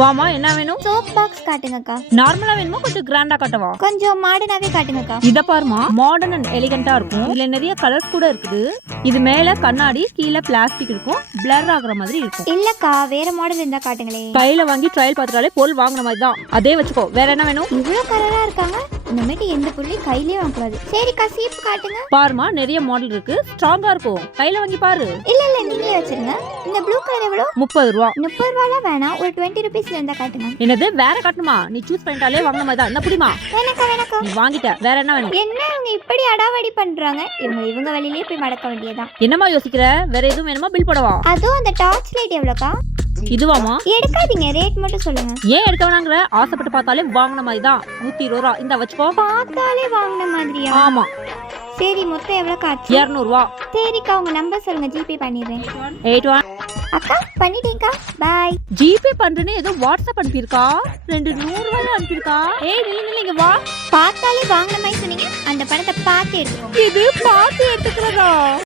வாமா, என்ன வேணும்? சோப் பாக்ஸ் காட்டுங்கக்கா. நார்மலா வேணுமா கொஞ்சம் கிராண்டா காட்டவா? கொஞ்சம் மாடர்னாவே காட்டுங்கக்கா. இத பாருமா, மாடர்ன் அண்ட் எலிகண்டா இருக்கும். இதுல நிறைய கலர்ஸ் கூட இருக்குது. இது மேல கண்ணாடி, கீழே பிளாஸ்டிக் இருக்கும். பிளர் ஆகுற மாதிரி இருக்கும். இல்லக்கா, வேற மாடல் இருந்தா காட்டுங்களே. கையில வாங்கி ட்ரையல் பார்த்துட்டாலே பொருள் வாங்குற மாதிரி தான். அதே வச்சுக்கோ. வேற என்ன வேணும்? இவ்வளவு கலரா இருக்காங்க. இனிமேட்டு எந்த பொருளையும் கையிலேயே வாங்கக்கூடாது. சரிக்கா, சீப்பு காட்டுங்க. பாருமா, நிறைய மாடல் இருக்கு. ஸ்ட்ராங்கா இருக்கும். கையில வாங்கி பாரு. இல்ல நீங்களே வச்சிருங்க. இந்த ப்ளூ கலர் எவ்வளவு? 30 ரூபா. 30 ரூபாய்லாம் வேணாம், ஒரு 20 ருபீஸ்ல இருந்தா காட்டுங்க. என்னது, வேற காட்டணுமா? நீ சூஸ் பண்ணிட்டாலே வாங்குற மாதிரி தான். என்ன புடிமா? வேணாக்கா. நீ வாங்கிட்ட. வேற என்ன வேணும்? என்ன இவங்க இப்படி அடாவடி பண்றாங்க? இவங்க வழியிலேயே போய் மடக்க வேண்டியதான். என்னமா யோசிக்கிற? வேற எதுவும் வேணுமா? பில் போடவா? அதுவும் அந்த டார்ச் லைட் எவ்வளோக்கா? இதுவாமா? எடுக்காதீங்க, ரேட் மட்டும் சொல்லுங்க. ஏன் எடுக்க வேணாங்கிற? ஆசைப்பட்டு பார்த்தாலே வாங்கின மாதிரி தான். 120 ரூபா. இந்த வச்சுக்கோ. பார்த்தாலே வாங்கின மாதிரியா? ஆமா. சரி, மொத்தம் எவ்வளவு காச்சு? 200 ரூபா. சரிக்கா, உங்க நம்பர் சொல்லுங்க, ஜிபே பண்ணிடுறேன். 81. அக்கா, பண்ணிட்டீங்கக்கா. பாய். ஜிபே பண்றேன்னு ஏதோ வாட்ஸ்அப் அனுப்பியிருக்கா. 200 ரூபாய் அனுப்பியிருக்கா. ஏய், நில்லு இங்க வா. பார்த்தாலே வாங்கின மாதிரி சொன்னீங்க. அந்த பணத்தை பார்த்து எடுத்துக்கோங்க. இது பார்த்து எடுத்துக்கிறதா?